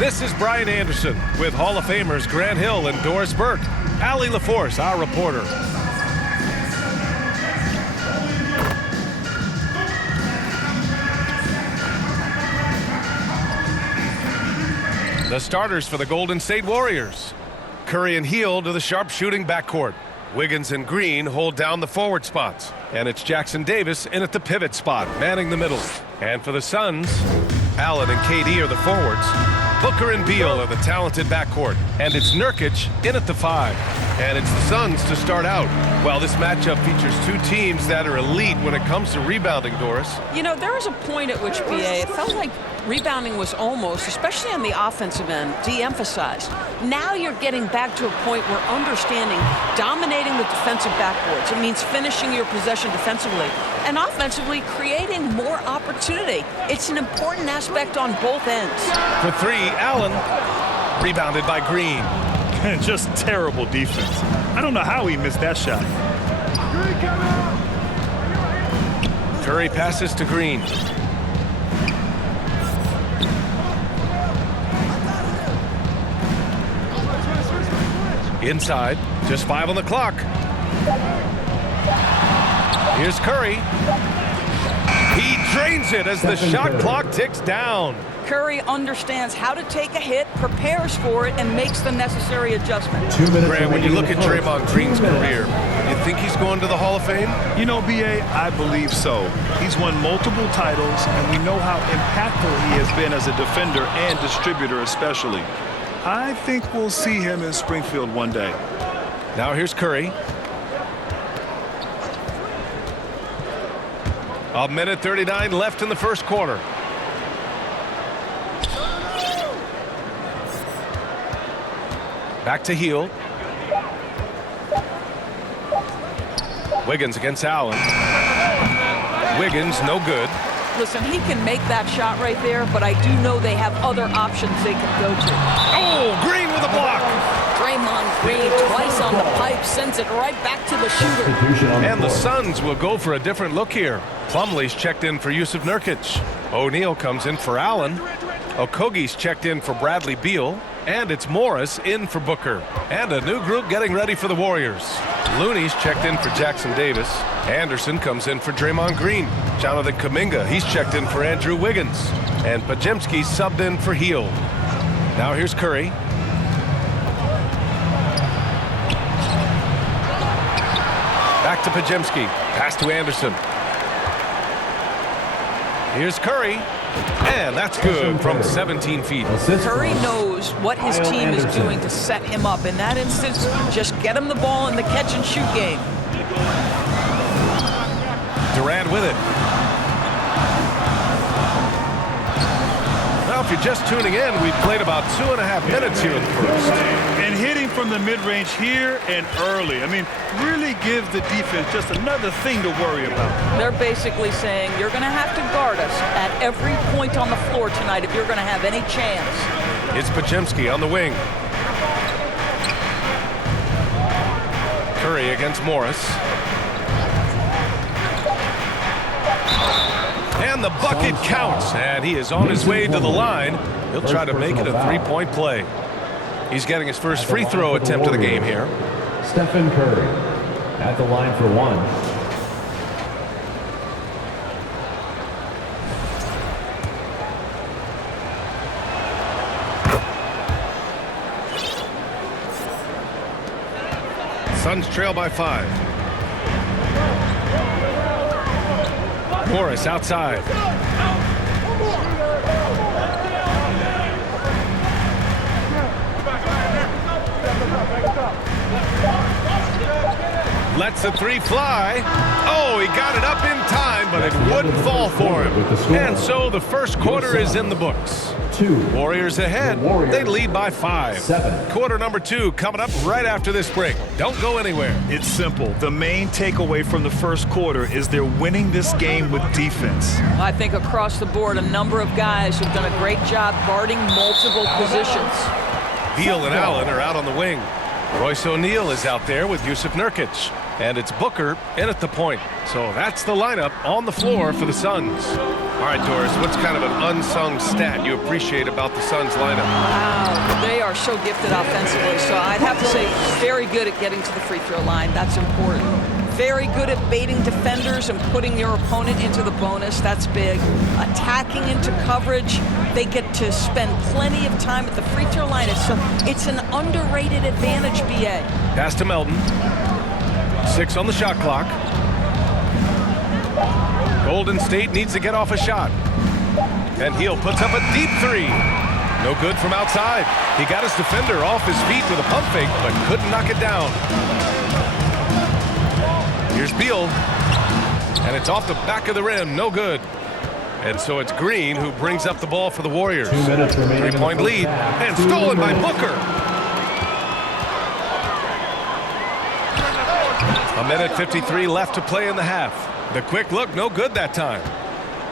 This is Brian Anderson with Hall of Famers Grant Hill and Doris Burke. Allie LaForce, our reporter. The starters for the Golden State Warriors. Curry and Hield to the sharpshooting backcourt. Wiggins and Green hold down the forward spots. And it's Jackson Davis in at the pivot spot, manning the middle. And for the Suns, Allen and KD are the forwards. Booker and Beal are the talented backcourt. And it's Nurkic in at the 5. And it's the Suns to start out. Well, this matchup features two teams that are elite when it comes to rebounding, Doris. You know, there was a point at which, BA, it felt like rebounding was almost, especially on the offensive end, de-emphasized. Now you're getting back to a point where understanding dominating the defensive backboards. It means finishing your possession defensively and offensively creating more opportunity. It's an important aspect on both ends. For 3, Allen. Rebounded by Green. Just terrible defense. I don't know how he missed that shot. Curry passes to Green. Inside, just 5 on the clock. Here's Curry. He drains it as the shot clock ticks down. Curry understands how to take a hit, prepares for it, and makes the necessary adjustment. Grant, when you look at Draymond Green's career, you think he's going to the Hall of Fame? You know, BA, I believe so. He's won multiple titles, and we know how impactful he has been as a defender and distributor especially. I think we'll see him in Springfield one day. Now here's Curry. A minute 39 left in the first quarter. Back to Hield. Wiggins against Allen. Wiggins, no good. Listen, he can make that shot right there, but I do know they have other options they can go to. Oh, Green with a block. Draymond Green twice on the pipe, sends it right back to the shooter. And the Suns will go for a different look here. Plumlee's checked in for Yusuf Nurkic. O'Neal comes in for Allen. Okogie's checked in for Bradley Beal. And it's Morris in for Booker. And a new group getting ready for the Warriors. Looney's checked in for Jackson Davis. Anderson comes in for Draymond Green. Jonathan Kuminga, he's checked in for Andrew Wiggins. And Pajemski subbed in for Hield. Now here's Curry. Back to Pajemski. Pass to Anderson. Here's Curry. And that's good from 17 feet. Curry knows what his team is doing to set him up. In that instance, just get him the ball in the catch-and-shoot game. Durant with it. Well, if you're just tuning in, we've played about 2.5 minutes here in the first. And hitting from the mid-range here and early. I mean, really gives the defense just another thing to worry about. They're basically saying you're going to have to guard us at every point on the floor tonight if you're going to have any chance. It's Pajemski on the wing. Curry against Morris. And the bucket counts, and he is on his way to the line. He'll try to make it a three-point play. He's getting his first free throw attempt of the game here. Stephen Curry at the line for 1. Suns trail by 5. Morris outside. Lets the 3 fly. Oh, he got it up in time, but it wouldn't fall for him. And so the first quarter is in the books. 2. Warriors ahead. They lead by 5. 7. Quarter number 2 coming up right after this break. Don't go anywhere. It's simple. The main takeaway from the first quarter is they're winning this game with defense. I think across the board, a number of guys have done a great job guarding multiple positions. Beal and Allen are out on the wing. Royce O'Neal is out there with Yusuf Nurkic. And it's Booker in at the point. So that's the lineup on the floor for the Suns. All right, Doris, what's kind of an unsung stat you appreciate about the Suns lineup? Wow, they are so gifted offensively. So I'd have to say very good at getting to the free throw line. That's important. Very good at baiting defenders and putting your opponent into the bonus. That's big. Attacking into coverage. They get to spend plenty of time at the free throw line. It's an underrated advantage, BA. Pass to Melton. 6 on the shot clock. Golden State needs to get off a shot. And Hield puts up a deep 3. No good from outside. He got his defender off his feet with a pump fake, but couldn't knock it down. Here's Beal. And it's off the back of the rim. No good. And so it's Green who brings up the ball for the Warriors. 2 minutes remaining. 3-point lead. And stolen by Booker. A minute 53 left to play in the half. The quick look, no good that time.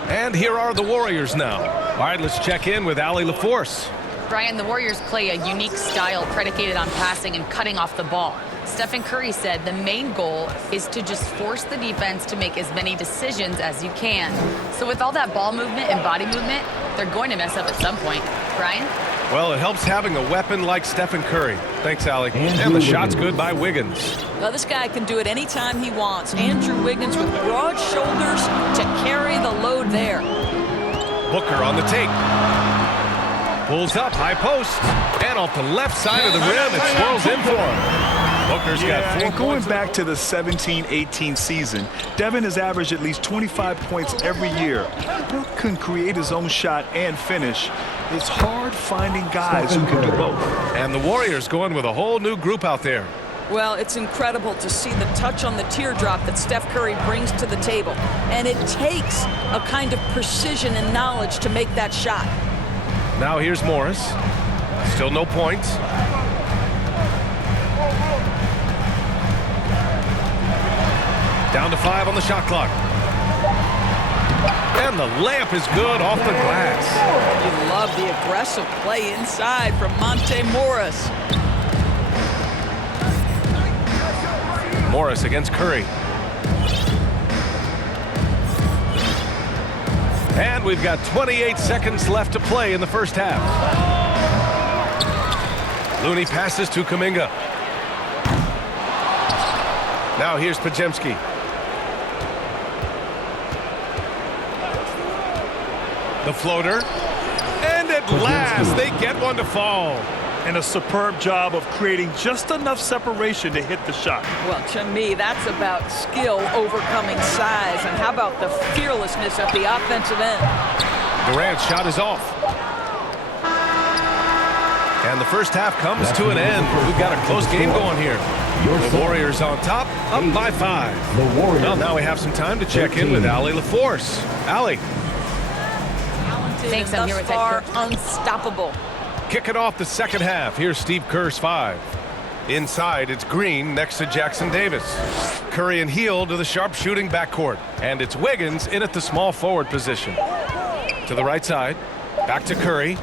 And here are the Warriors now. All right, let's check in with Allie LaForce. Brian, the Warriors play a unique style predicated on passing and cutting off the ball. Stephen Curry said the main goal is to just force the defense to make as many decisions as you can. So with all that ball movement and body movement, they're going to mess up at some point. Brian? Well, it helps having a weapon like Stephen Curry. Thanks, Allie. And the shot's good by Wiggins. Well, this guy can do it anytime he wants. Andrew Wiggins with broad shoulders to carry the load there. Booker on the take. Pulls up, high post. And off the left side of the rim, it swirls in for him. Booker's got 4 and going points. back to the 17-18 season, Devin has averaged at least 25 points every year. Book can create his own shot and finish. It's hard finding guys who can do both. And the Warriors going with a whole new group out there. Well, it's incredible to see the touch on the teardrop that Steph Curry brings to the table. And it takes a kind of precision and knowledge to make that shot. Now here's Morris. Still no points. Down to 5 on the shot clock. And the layup is good off the glass. You love the aggressive play inside from Monte Morris. Morris against Curry. And we've got 28 seconds left to play in the first half. Looney passes to Kuminga. Now here's Podziemski. The floater. And at last, they get one to fall. And a superb job of creating just enough separation to hit the shot. Well, to me, that's about skill overcoming size. And how about the fearlessness at the offensive end? Durant's shot is off. And the first half comes to an end. We've got a close game going here. The Warriors on top, up by 5. The Warriors. Well, now we have some time to check in with Allie LaForce. Allie. Thanks, and I'm here thus with far, Ed. unstoppable. Kicking off the second half. Here's Steve Kerr's 5. Inside, it's Green next to Jackson Davis. Curry and Hield to the sharp-shooting backcourt. And it's Wiggins in at the small forward position. To the right side. Back to Curry.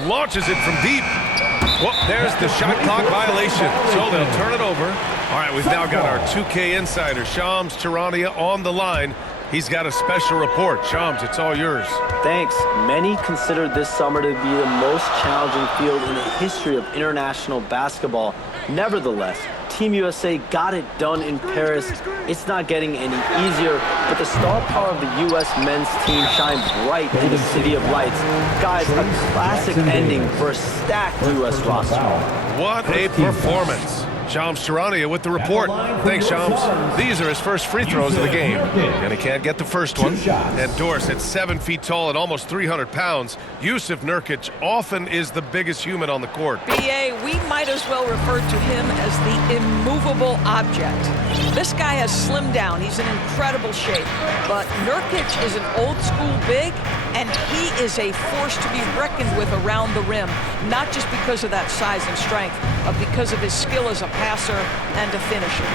Launches it from deep. Well, there's the shot clock violation. So they'll turn it over. All right, we've now got our 2K insider, Shams Charania, on the line. He's got a special report. Shams, it's all yours. Thanks. Many consider this summer to be the most challenging field in the history of international basketball. Nevertheless, Team USA got it done in Paris. It's not getting any easier, but the star power of the U.S. men's team shined bright in the City of Lights. Guys, a classic ending for a stacked U.S. roster. What a performance. Shams Charania with the report. Thanks, Shams. These are his first free throws of the game. And he can't get the first one. And Dorsett, 7 feet tall and almost 300 pounds. Yusuf Nurkic often is the biggest human on the court. BA, we might as well refer to him as the immovable object. This guy has slimmed down. He's in incredible shape. But Nurkic is an old-school big, and he is a force to be reckoned with around the rim, not just because of that size and strength, but because of his skill as a passer and a finisher.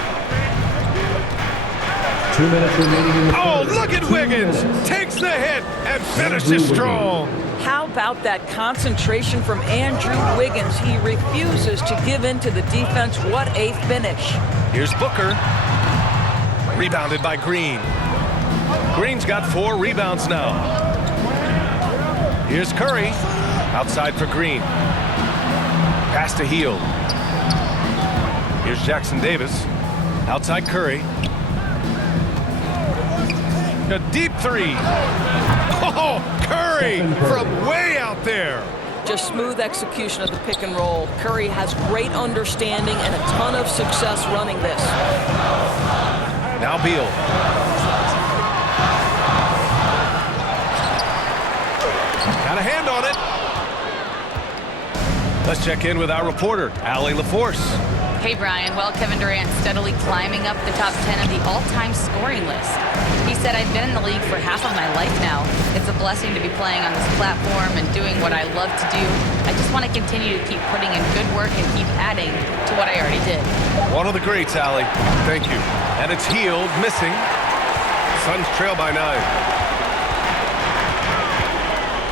2 minutes remaining in the Oh, third. look at 2 Wiggins. minutes. Takes the hit and finishes strong. How about that concentration from Andrew Wiggins? He refuses to give in to the defense. What a finish. Here's Booker. Rebounded by Green. Green's got 4 rebounds now. Here's Curry. Outside for Green. Pass to Hield. Here's Jackson Davis. Outside Curry. A deep 3. Oh, Curry from way out there. Just smooth execution of the pick and roll. Curry has great understanding and a ton of success running this. Now Beal. Got a hand on it. Let's check in with our reporter, Allie LaForce. Hey, Brian. Well, Kevin Durant steadily climbing up the top 10 of the all-time scoring list. He said, I've been in the league for half of my life now. It's a blessing to be playing on this platform and doing what I love to do. I just want to continue to keep putting in good work and keep adding to what I already did. One of the greats, Allie. Thank you. And it's Hield missing. Suns trail by 9.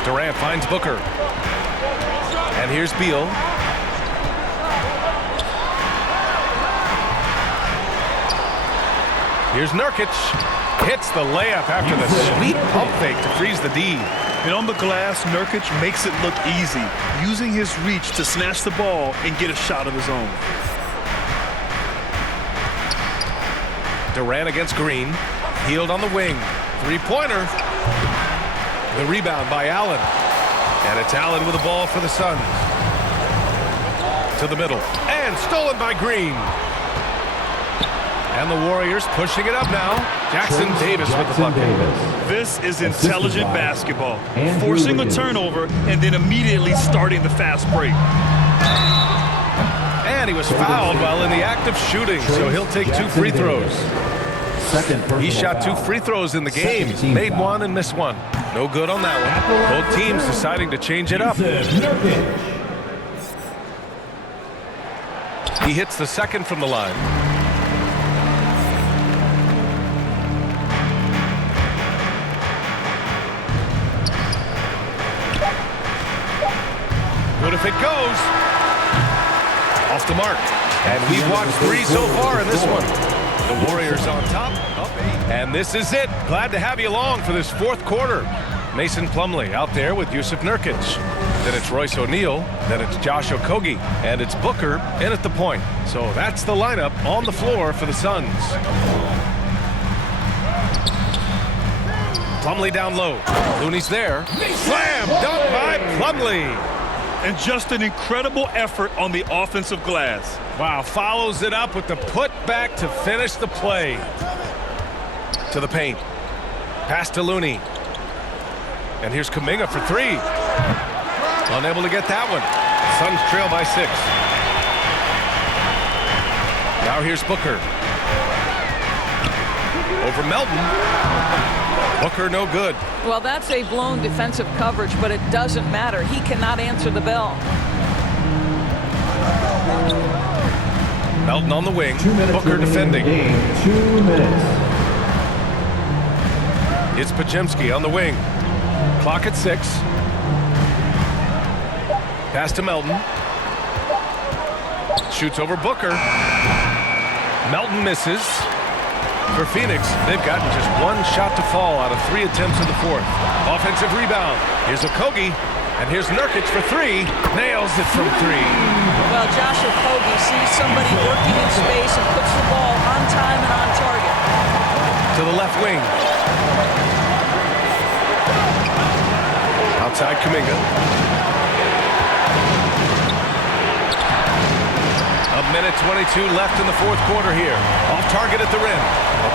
Durant finds Booker. And here's Beal. Here's Nurkic. Hits the layup after the sweet pump fake to freeze the D. And on the glass, Nurkic makes it look easy, using his reach to snatch the ball and get a shot of his own. Durant against Green. Hield on the wing. 3-pointer. The rebound by Allen. And it's Allen with the ball for the Suns. To the middle. And stolen by Green. And the Warriors pushing it up now. Jackson Davis with the bucket. This is intelligent basketball. Forcing a turnover and then immediately starting the fast break. And he was fouled while in the act of shooting, so he'll take 2 free throws. He shot 2 free throws in the game. Made 1 and missed 1. No good on that one. Both teams deciding to change it up. He hits the second from the line. Good if it goes. Off the mark. And we've watched 3 so far in this one. The Warriors on top, up 8. And this is it. Glad to have you along for this 4th quarter. Mason Plumlee out there with Yusuf Nurkic. Then it's Royce O'Neal. Then it's Josh Okogie. And it's Booker in at the point. So that's the lineup on the floor for the Suns. Plumlee down low. Looney's there. Slam dunk by Plumlee. And just an incredible effort on the offensive glass. Wow, follows it up with the putback to finish the play. To the paint. Pass to Looney. And here's Kuminga for 3. Unable to get that one. Suns trail by 6. Now here's Booker. Over Melton. Booker no good. Well, that's a blown defensive coverage, but it doesn't matter. He cannot answer the bell. Melton on the wing. Booker defending. 2 minutes. It's Podziemski on the wing. Clock at 6. Pass to Melton. Shoots over Booker. Melton misses. For Phoenix, they've gotten just 1 shot to fall out of 3 attempts in the 4th. Offensive rebound. Here's Okogie. And here's Nurkic for 3. Nails it from 3. Well, Josh Okogie sees somebody working in space and puts the ball on time and on target. To the left wing. Outside Kuminga. A minute 22 left in the 4th quarter here. Off target at the rim.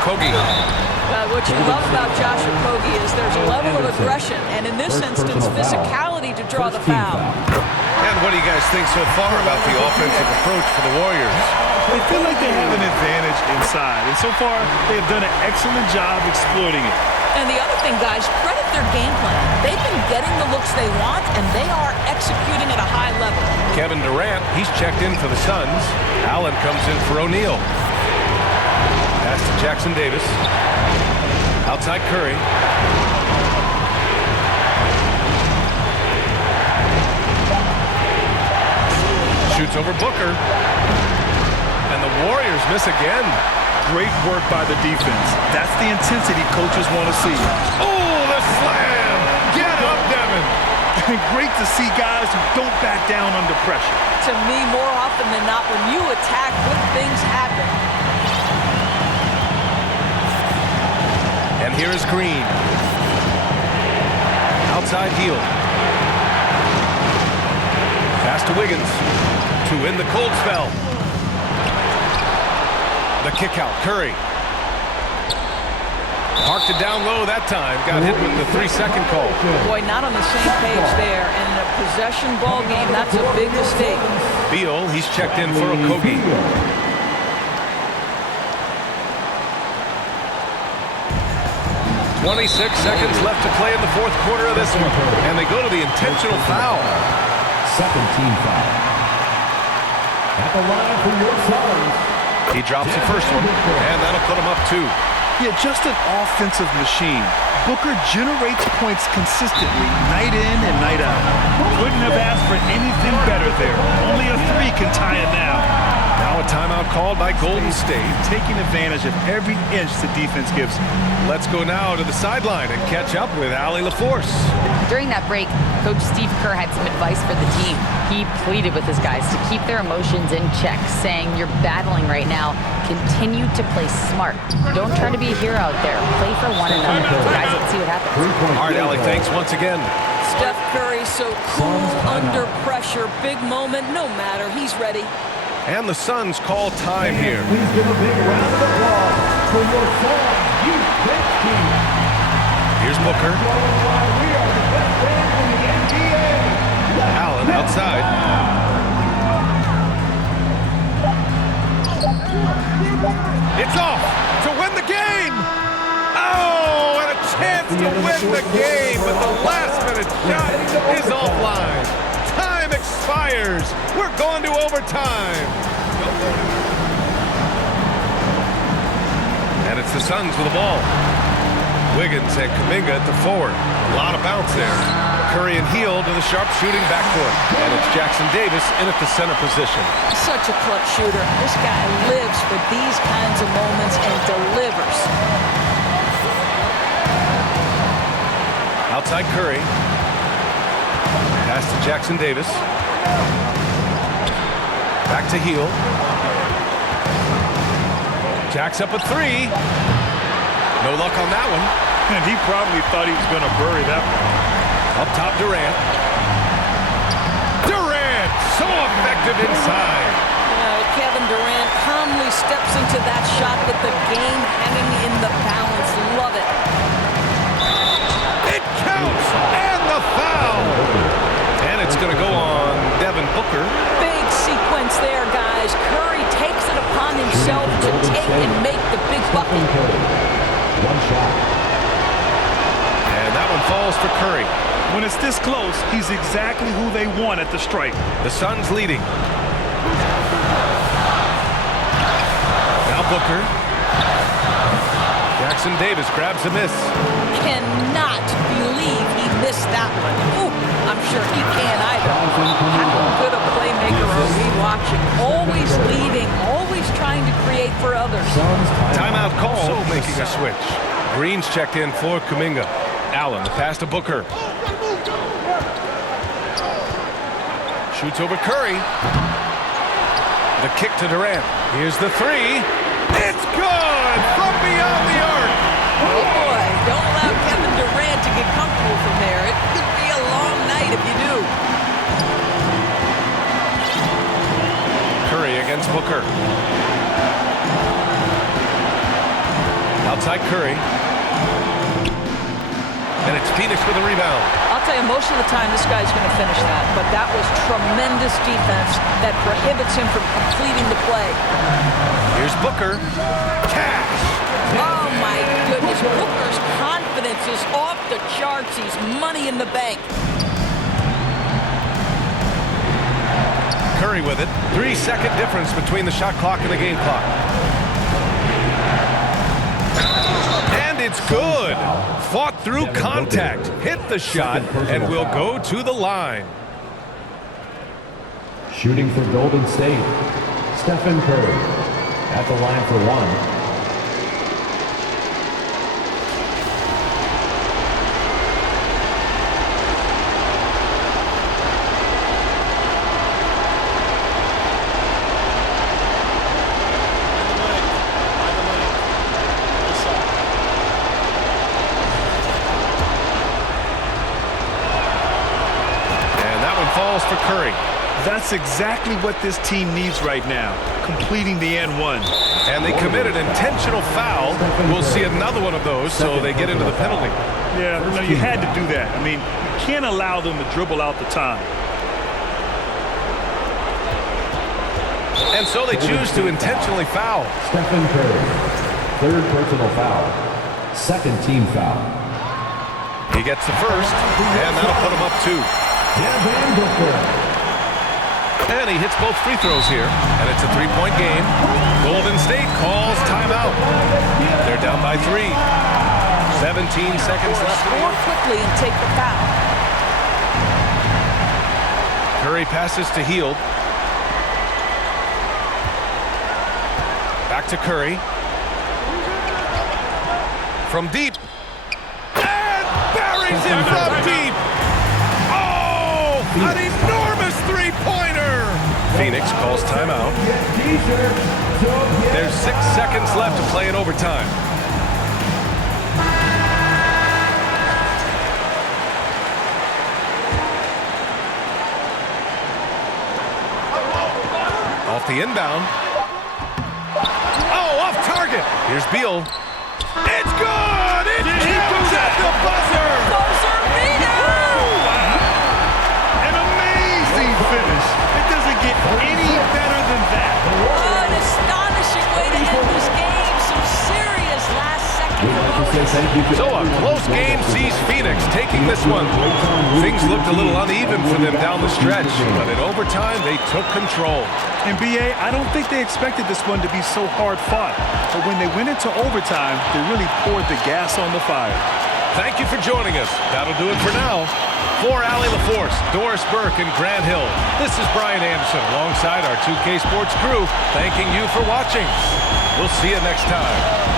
Okogie. What you love about Josh Okogie is there's a level of aggression, and in this instance, physicality to draw the foul. And what do you guys think so far about the offensive approach for the Warriors? They feel like they have an advantage inside, and so far they've done an excellent job exploiting it. And the other thing, guys, credit their game plan. They've been getting the looks they want, and they are executing at a high level. Kevin Durant, he's checked in for the Suns. Allen comes in for O'Neal. Pass to Jackson Davis. Outside Curry. Shoots over Booker. And the Warriors miss again. Great work by the defense. That's the intensity coaches want to see. Oh, the slam! Get up, Devin! Great to see guys who don't back down under pressure. To me, more often than not, when you attack, good things happen. And here is Green. Outside heel. Pass to Wiggins to win the cold spell. The kick out, Curry. Parked it down low that time. Got hit with the 3-second call. Boy, not on the same page there. And in a possession ball game, that's a big mistake. Beal, he's checked in for Okogie. 26 seconds left to play in the fourth quarter of this one. And they go to the intentional foul. Second team foul. At the line for your Suns. He drops the first one, and that'll put him up 2. Yeah, just an offensive machine. Booker generates points consistently, night in and night out. Couldn't have asked for anything better there. Only a 3 can tie it now. Now a timeout called by Golden State. Taking advantage of every inch the defense gives them. Let's go now to the sideline and catch up with Allie LaForce. During that break, Coach Steve Kerr had some advice for the team. He pleaded with his guys to keep their emotions in check, saying, "You're battling right now. Continue to play smart. Don't try to be a hero out there. Play for one another." Guys, let's see what happens. All right, Allie, thanks once again. Steph Curry so cool under pressure. Big moment, no matter. He's ready. And the Suns call time here. Please give a big round of applause for your Suns Youth Bench Team. Here's Booker. Why we are the best fans in the NBA. Allen outside. It's off to win the game. Oh, and a chance to win the game, but the last-minute shot is offline. Time expires. We're going to overtime. And it's the Suns with the ball. Wiggins and Kuminga at the forward. A lot of bounce there. Curry and Hield to the sharp-shooting backcourt. And it's Jackson Davis in at the center position. Such a clutch shooter. This guy lives for these kinds of moments and delivers. Outside Curry. Pass to Jackson Davis. Back to Hield. Jacks up a 3. No luck on that one. And he probably thought he was going to bury that one. Up top, Durant. Durant! So effective inside. Kevin Durant calmly steps into that shot with the game hanging in the balance. Love it. It counts! And the foul! And it's going to go on Devin Booker. Big sequence there, guys. Curry takes it upon himself to take and make the big bucket. One shot. And that one falls for Curry. When it's this close, he's exactly who they want at the stripe. The Suns leading. Now Booker. Jackson Davis grabs the miss. Cannot believe he missed that one. Ooh, I'm sure he can't either. How good a playmaker are we watching? Always leading, always trying to create for others. Timeout call. So making a switch. Green's checked in for Kuminga. Allen, the pass to Booker. Shoots over Curry. The kick to Durant. Here's the 3. It's good from beyond the arc. Oh boy, don't allow Kevin Durant to get comfortable from there. It could be a long night if you do. Curry against Booker. Outside Curry. And it's Phoenix with a rebound. I'll tell you, most of the time this guy's going to finish that, but that was tremendous defense that prohibits him from completing the play. Here's Booker. Cash. Oh my goodness, Booker's confidence is off the charts. He's money in the bank. Curry with it. 3-second difference between the shot clock and the game clock. And it's good. Fought through contact. Hit the shot and will go to the line. Shooting for Golden State, Stephen Curry. At the line for 1. Curry. That's exactly what this team needs right now, completing the N1. And they committed intentional foul. We'll see another one of those, so they get into the penalty. Yeah, no, you had to do that. I mean, you can't allow them to dribble out the time. And so they choose to intentionally foul. Stephen Curry, third personal foul, second team foul. He gets the first, and that'll put him up 2. Devin Booker. And he hits both free throws here, and it's a 3-point game. Golden State calls timeout. They're down by 3. 17 seconds left. Score quickly and take the foul. Curry passes to Hield. Back to Curry. From deep. And buries him from deep. Oh, an enormous three-pointer. Phoenix calls timeout. There's 6 seconds left to play in overtime. Off the inbound. Oh, off target. Here's Beal. It's good! It counts at the buzzer! Buzzer beater! An amazing finish. It doesn't get any better than that. An astonishing way to end this game. Some serious last-second heroics. So a close game sees Phoenix taking this one. Things looked a little uneven for them down the stretch, but in overtime, they took control. And BA, I don't think they expected this one to be so hard-fought. But when they went into overtime, they really poured the gas on the fire. Thank you for joining us. That'll do it for now. For Allie LaForce, Doris Burke, and Grant Hill, this is Brian Anderson alongside our 2K Sports crew, thanking you for watching. We'll see you next time.